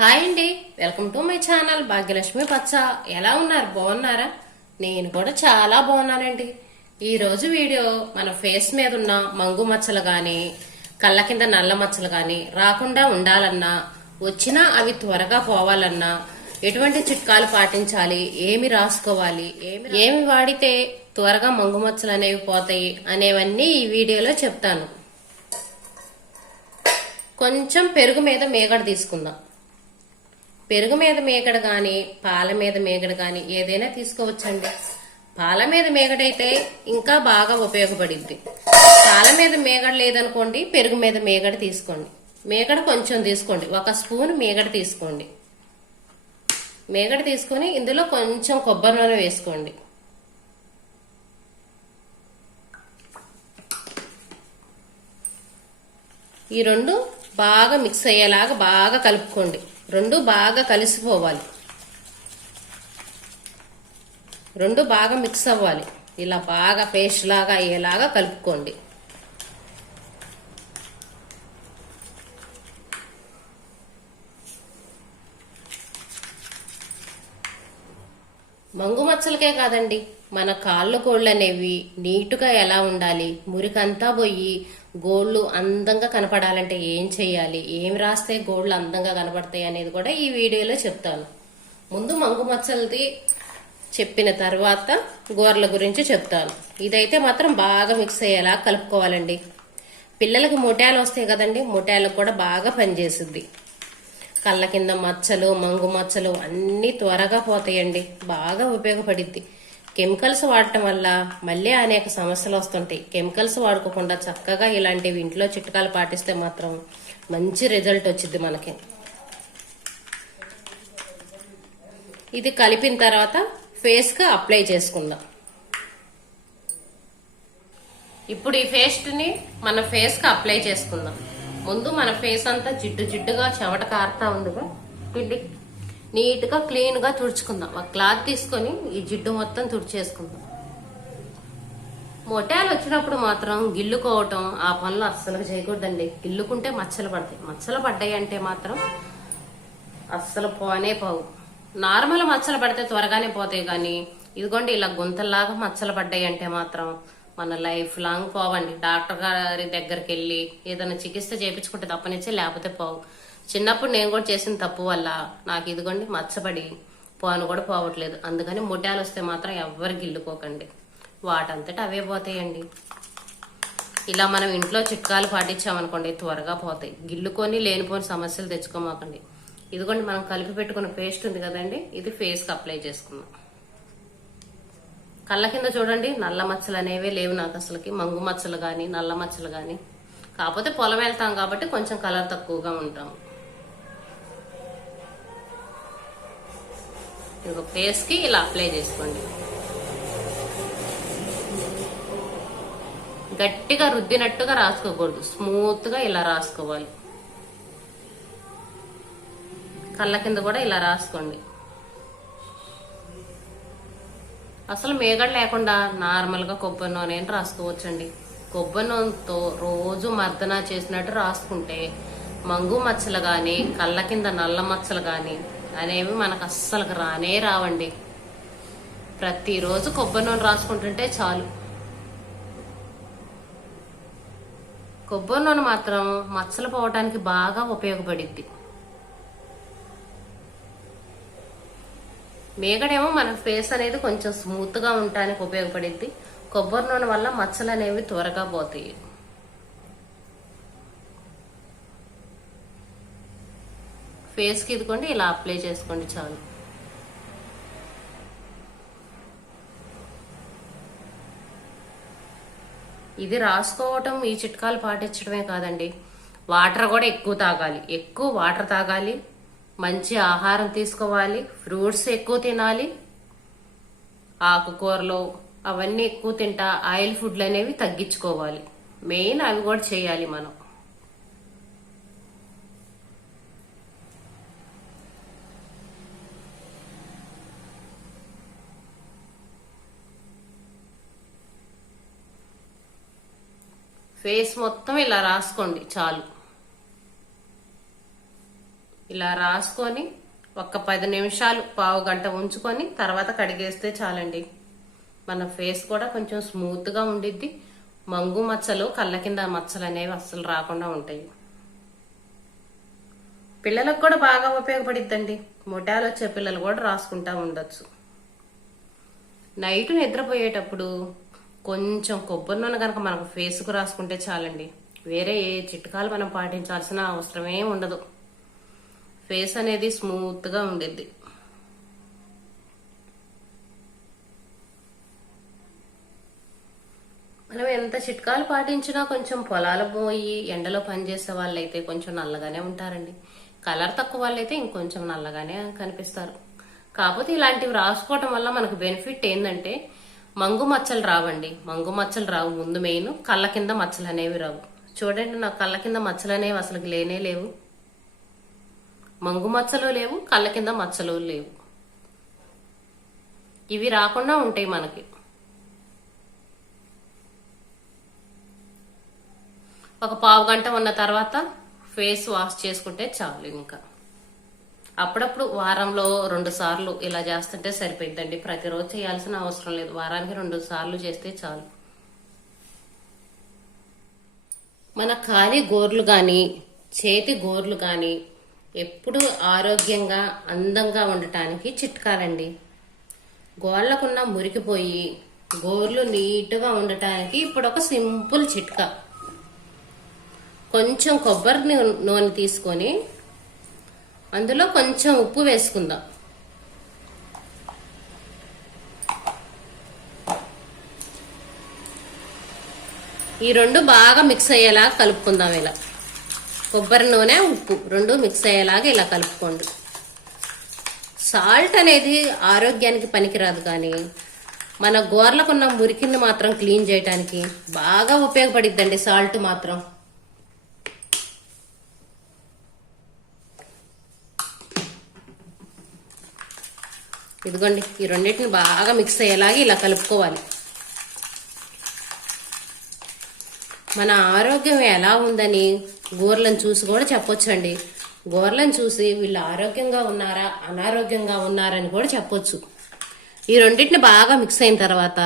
Hi అండి, welcome to my channel Bhagyalakshmi పచ్చ. ఎలా ఉన్నారు? బాగున్నారా? నేను కూడా చాలా బాగున్నానండి. ఈ రోజు వీడియో మన ఫేస్ మీద ఉన్న మంగు మచ్చలు గాని, కళ్ళ కింద నల్ల మచ్చలు గాని రాకుండా ఉండాలన్నా, వచ్చినా అవి త్వరగా పోవాలన్నా ఎటువంటి చిట్కాలు పాటించాలి, ఏమి రాసుకోవాలి, ఏమి వాడితే త్వరగా మంగు మచ్చలు అనేవి పోతాయి అనేవన్నీ ఈ వీడియోలో చెప్తాను. కొంచెం పెరుగు మీద మేగడ తీసుకుందాం. పెరుగు మీద మేగడ గాని, పాల మీద మేగడ గాని ఏదైనా తీసుకోవచ్చండి. పాల మీద మేగడైతే ఇంకా బాగా ఉపయోగపడిద్ది. పాల మీద మేగడ లేదనుకోండి, పెరుగు మీద మేగడ తీసుకోండి. మేగడ కొంచెం తీసుకోండి, 1 స్పూన్ మేగడ తీసుకోండి. మేగడ తీసుకొని ఇందులో కొంచెం కొబ్బరి నూనె వేసుకోండి. ఈ రెండు బాగా మిక్స్ అయ్యేలాగా బాగా కలుపుకోండి. రెండు బాగా కలిసిపోవాలి, రెండు బాగా మిక్స్ అవ్వాలి. ఇలా బాగా పేస్ట్ లాగా అయ్యేలాగా కలుపుకోండి. మంగు మచ్చలకే కాదండి, మన కాళ్ళు గోళ్ళు అనేవి నీటుగా ఎలా ఉండాలి, మురికంతా పోయి గోళ్ళు అందంగా కనపడాలంటే ఏం చెయ్యాలి, ఏం రాస్తే గోళ్ళు అందంగా కనపడతాయి అనేది కూడా ఈ వీడియోలో చెప్తాను. ముందు మంగు మచ్చలది చెప్పిన తర్వాత గోర్ల గురించి చెప్తాను. ఇదైతే మాత్రం బాగా మిక్స్ అయ్యేలా కలుపుకోవాలండి. పిల్లలకి మొటాలు వస్తాయి కదండి, మొటాలకు కూడా బాగా పనిచేస్తుంది. కళ్ళ కింద మచ్చలు, మంగు మచ్చలు అన్నీ త్వరగా పోతాయండి, బాగా ఉపయోగపడిద్ది. కెమికల్స్ వాడటం వల్ల మళ్ళీ అనేక సమస్యలు వస్తుంటాయి. కెమికల్స్ వాడుకోకుండా చక్కగా ఇలాంటివి ఇంట్లో చిట్కాలు పాటిస్తే మాత్రం మంచి రిజల్ట్ వచ్చింది మనకి. ఇది కలిపిన తర్వాత ఫేస్ కి అప్లై చేసుకుందాం. ఇప్పుడు ఈ పేస్ట్ ని మన ఫేస్ కి అప్లై చేసుకుందాం. ముందు మన ఫేస్ అంతా జిడ్డు జిడ్డుగా చెమట కారుతా ఉందిగా, పిండి నీట్ గా క్లీన్ గా తుడుచుకుందాం. ఒక క్లాత్ తీసుకొని ఈ జిడ్డు మొత్తం తుడిచేసుకుందాం. మొటాలు వచ్చినప్పుడు మాత్రం గిల్లుకోవటం ఆ పనులు అస్సలు చేయకూడదండి. గిల్లుకుంటే మచ్చలు పడతాయి. మచ్చలు పడ్డాయి అంటే మాత్రం అస్సలు పోనే పోవు. నార్మల్ మచ్చలు పడితే త్వరగానే పోతాయి, కానీ ఇదిగోండి ఇలా గుంతల్లాగా మచ్చలు పడ్డాయి అంటే మాత్రం మన లైఫ్ లాంగ్ పోవండి. డాక్టర్ గారి దగ్గరికి వెళ్ళి ఏదైనా చికిత్స చేయించుకుంటే తప్పనిచ్చే, లేకపోతే పోవు. చిన్నప్పుడు నేను కూడా చేసిన తప్పు వల్ల నాకు ఇదిగోండి మచ్చపడి పోను కూడా పోవట్లేదు. అందుకని మొటాలు వస్తే మాత్రం ఎవ్వరు గిల్లుకోకండి, వాటంతట అవే పోతాయండి. ఇలా మనం ఇంట్లో చిట్కాలు పాటించామనుకోండి త్వరగా పోతాయి. గిల్లుకొని లేనిపోని సమస్యలు తెచ్చుకోమాకండి. ఇదిగోండి మనం కలిపి పెట్టుకున్న పేస్ట్ ఉంది కదండి, ఇది ఫేస్ కి అప్లై చేసుకుందాం. కళ్ళ కింద చూడండి నల్ల మచ్చలు అనేవే లేవు నాకు అసలుకి, మంగు మచ్చలు గాని నల్ల మచ్చలు గాని. కాకపోతే పొలం వెళ్తాం కాబట్టి కొంచెం కలర్ తక్కువగా ఉంటాం. ఇంకో ఫేస్ కి ఇలా అప్లై చేసుకోండి. గట్టిగా రుద్దినట్టుగా రాసుకోకూడదు, స్మూత్ గా ఇలా రాసుకోవాలి. కళ్ళ కింద కూడా ఇలా రాసుకోండి. అసలు మేగడ లేకుండా నార్మల్ గా కొబ్బరి నూనె రాసుకోవచ్చండి. కొబ్బరి నూనెతో రోజు మర్దన చేసినట్టు రాసుకుంటే మంగు మచ్చలు గాని, కళ్ళ కింద నల్ల మచ్చలు గాని అనేవి మనకు అస్సలు రానే రావండి. ప్రతిరోజు కొబ్బరి నూనె రాసుకుంటుంటే చాలు. కొబ్బరి నూనె మాత్రం మచ్చలు పోవటానికి బాగా ఉపయోగపడిద్ది. మేగడేమో మన ఫేస్ అనేది కొంచెం స్మూత్ గా ఉండటానికి ఉపయోగపడిద్ది. కొబ్బరి నూనె వల్ల మచ్చలు అనేవి త్వరగా పోతాయి. ఫేస్ కి ఇదిగోండి ఇలా అప్లై చేసుకోండి చాలు. ఇది రాసుకోవటం, ఈ చిట్కాలు పాటించడమే కాదండి, వాటర్ కూడా ఎక్కువ తాగాలి. ఎక్కువ వాటర్ తాగాలి, మంచి ఆహారం తీసుకోవాలి, ఫ్రూట్స్ ఎక్కువ తినాలి, ఆకుకూరలు అవన్నీ ఎక్కువ తింటా, ఆయిల్ ఫుడ్లు అనేవి తగ్గించుకోవాలి. మెయిన్ అవి కూడా చేయాలి మనం. ఫేస్ మొత్తం ఇలా రాసుకోండి చాలు. ఇలా రాసుకొని ఒక్క 10 నిమిషాలు పావు గంట ఉంచుకొని తర్వాత కడిగేస్తే చాలండి. మన ఫేస్ కూడా కొంచెం స్మూత్ గా ఉండిద్ది. మంగు మచ్చలు, కళ్ళ కింద మచ్చలు అనేవి అస్సలు రాకుండా ఉంటాయి. పిల్లలకు కూడా బాగా ఉపయోగపడిద్దండి. మొటాలు వచ్చే పిల్లలు కూడా రాసుకుంటా ఉండొచ్చు. నైట్ నిద్రపోయేటప్పుడు కొంచెం కొబ్బరి నూనె కనుక మనకు ఫేస్కు రాసుకుంటే చాలండి. వేరే ఏ చిట్కాలు మనం పాటించాల్సిన అవసరమే ఉండదు. ఫేస్ అనేది స్మూత్ గా ఉండిద్ది. మనం ఎంత చిట్కాలు పాటించినా కొంచెం పొలాలు పోయి ఎండలో పనిచేసే వాళ్ళైతే కొంచెం నల్లగానే ఉంటారండి. కలర్ తక్కువ వాళ్ళైతే ఇంకొంచెం నల్లగానే కనిపిస్తారు. కాకపోతే ఇలాంటివి రాసుకోవటం వల్ల మనకు బెనిఫిట్ ఏంటంటే మంగు మచ్చలు రావండి. మంగు మచ్చలు రావు. ముందు మెయిన్ కళ్ళ కింద మచ్చలు అనేవి రావు. చూడండి, నా కళ్ళ కింద మచ్చలు అనేవి అసలు లేనే లేవు. మంగు మచ్చలు లేవు, కళ్ళ కింద మచ్చలు లేవు. ఇవి రాకుండా ఉంటాయి మనకి. ఒక పావు గంట ఉన్న తర్వాత ఫేస్ వాష్ చేసుకుంటే చాలు. ఇంకా అప్పుడప్పుడు వారంలో 2 సార్లు ఇలా చేస్తుంటే సరిపోయిందండి. ప్రతిరోజు చేయాల్సిన అవసరం లేదు. వారానికి 2 సార్లు చేస్తే చాలు. మన కాలి గోర్లు గాని చేతి గోర్లు గాని ఎప్పుడు ఆరోగ్యంగా అందంగా ఉండటానికి చిట్కాలండి. గోళ్లకున్న మురికిపోయి గోర్లు నీటుగా ఉండటానికి ఇప్పుడు ఒక సింపుల్ చిట్కా. కొంచెం కొబ్బరి నూనె తీసుకొని అందులో కొంచెం ఉప్పు వేసుకుందాం. ఈ 2 బాగా మిక్స్ అయ్యేలా కలుపుకుందాం. ఇలా కొబ్బరి నూనె, ఉప్పు 2 మిక్స్ అయ్యేలాగా ఇలా కలుపుకోండి. సాల్ట్ అనేది ఆరోగ్యానికి పనికిరాదు, కానీ మన గోర్లకున్న మురికిని మాత్రం క్లీన్ చేయడానికి బాగా ఉపయోగపడిద్దండి సాల్ట్ మాత్రం. ఇదిగోండి, ఈ రెండింటిని బాగా మిక్స్ అయ్యేలాగా ఇలా కలుపుకోవాలి. మన ఆరోగ్యం ఎలా ఉందని గోర్లను చూసి కూడా చెప్పొచ్చండి. గోర్లను చూసి వీళ్ళు ఆరోగ్యంగా ఉన్నారా అనారోగ్యంగా ఉన్నారని కూడా చెప్పొచ్చు. ఈ రెండింటిని బాగా మిక్స్ అయిన తర్వాత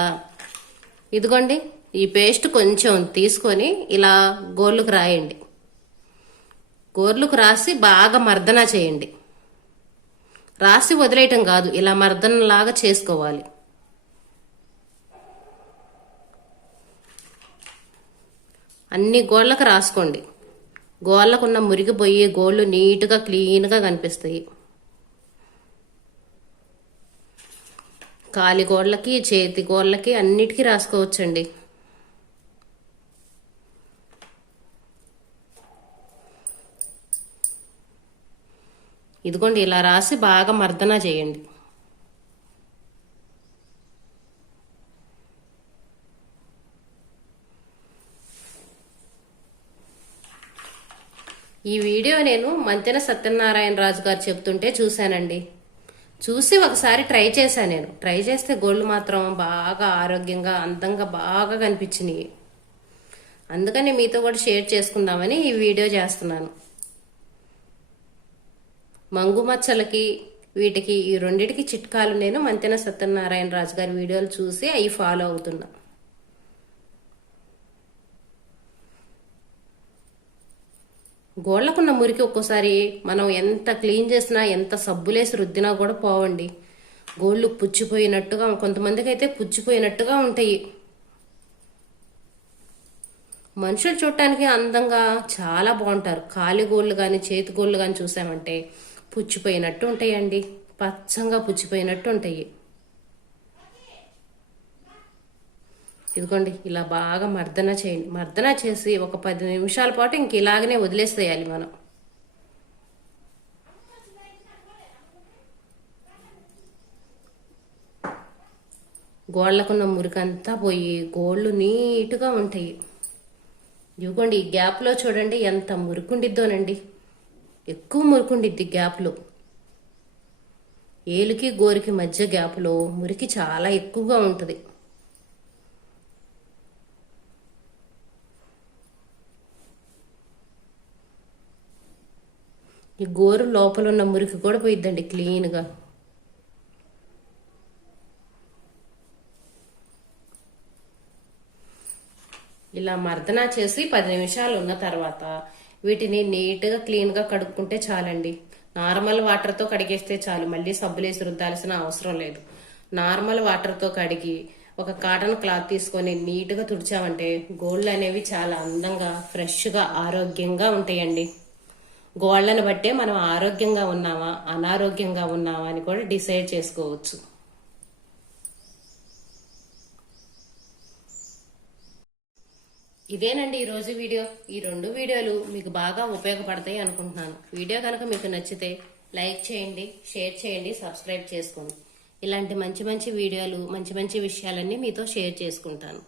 ఇదిగోండి, ఈ పేస్ట్ కొంచెం తీసుకొని ఇలా గోర్లకు రాయండి. గోర్లకు రాసి బాగా మర్దన చేయండి. రాసి వదిలేయటం కాదు, ఇలా మర్దనలాగా చేసుకోవాలి. అన్ని గోళ్ళకు రాసుకోండి. గోళ్ళకున్న మురిగిపోయి గోళ్ళు నీట్గా క్లీన్గా కనిపిస్తాయి. కాలి గోళ్ళకి, చేతి గోళ్ళకి అన్నిటికీ రాసుకోవచ్చండి. ఇదిగోండి, ఇలా రాసి బాగా మర్దన చేయండి. ఈ వీడియో నేను మంతెన సత్యనారాయణ రాజు గారు చెప్తుంటే చూశానండి. చూసి ఒకసారి ట్రై చేశాను. నేను ట్రై చేస్తే గోళ్ళు మాత్రం బాగా ఆరోగ్యంగా అందంగా బాగా కనిపించినాయి. అందుకని మీతో కూడా షేర్ చేసుకుందామని ఈ వీడియో చేస్తున్నాను. మంగు మచ్చలకి వీటికి ఈ రెండిటికి చిట్కాలు నేను మంతెన సత్యనారాయణ రాజు గారి వీడియోలు చూసి అవి ఫాలో అవుతున్నా. గోళ్లకున్న మురికి ఒక్కోసారి మనం ఎంత క్లీన్ చేసినా, ఎంత సబ్బులేసి రుద్దినా కూడా పోవండి. గోళ్ళు పుచ్చిపోయినట్టుగా, కొంతమందికి అయితే పుచ్చిపోయినట్టుగా ఉంటాయి. మనుషులు చూడటానికి అందంగా చాలా బాగుంటారు. కాలి గోళ్ళు కానీ చేతి గోళ్ళు కానీ చూసామంటే పుచ్చిపోయినట్టు ఉంటాయండి. పచ్చంగా పుచ్చిపోయినట్టు ఉంటాయి. ఇదిగోండి, ఇలా బాగా మర్దన చేయండి. మర్దన చేసి ఒక 10 నిమిషాల పాటు ఇంక ఇలాగనే వదిలేసేయాలి మనం. గోళ్లకున్న మురికంతా పోయి గోళ్ళు నీట్గా ఉంటాయి. ఇదిగోండి, ఈ గ్యాప్లో చూడండి ఎంత మురుకుండిద్దోనండి. ఎక్కువ మురుకుండిద్ది గ్యాప్లో. ఏలుకి గోరికి మధ్య గ్యాప్లో మురికి చాలా ఎక్కువగా ఉంటుంది. ఈ గోరు లోపల ఉన్న మురికి కూడా పోయిద్దండి క్లీన్గా. ఇలా మర్దన చేసి 10 నిమిషాలు ఉన్న తర్వాత వీటిని నీట్గా క్లీన్గా కడుక్కుంటే చాలండి. నార్మల్ వాటర్తో కడిగేస్తే చాలు, మళ్ళీ సబ్బులేసి రుద్దాల్సిన అవసరం లేదు. నార్మల్ వాటర్తో కడిగి ఒక కాటన్ క్లాత్ తీసుకొని నీట్గా తుడిచామంటే గోళ్ళు అనేవి చాలా అందంగా, ఫ్రెష్గా, ఆరోగ్యంగా ఉంటాయండి. గోళ్ళను బట్టే మనం ఆరోగ్యంగా ఉన్నామా అనారోగ్యంగా ఉన్నామా అని కూడా డిసైడ్ చేసుకోవచ్చు. ఇదేనండి ఈరోజు వీడియో. ఈ 2 వీడియోలు మీకు బాగా ఉపయోగపడతాయి అనుకుంటున్నాను. వీడియో కనుక మీకు నచ్చితే లైక్ చేయండి, షేర్ చేయండి, సబ్స్క్రైబ్ చేసుకోండి. ఇలాంటి మంచి మంచి వీడియోలు, మంచి మంచి విషయాలన్నీ మీతో షేర్ చేసుకుంటాను.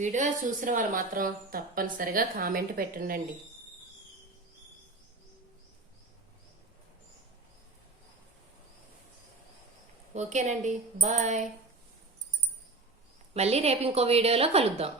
వీడియో చూసిన వాళ్ళు మాత్రం తప్పనిసరిగా కామెంట్ పెట్టండి. ఓకేనండి, బాయ్. మళ్ళీ రేపు ఇంకో వీడియోలో కలుద్దాం.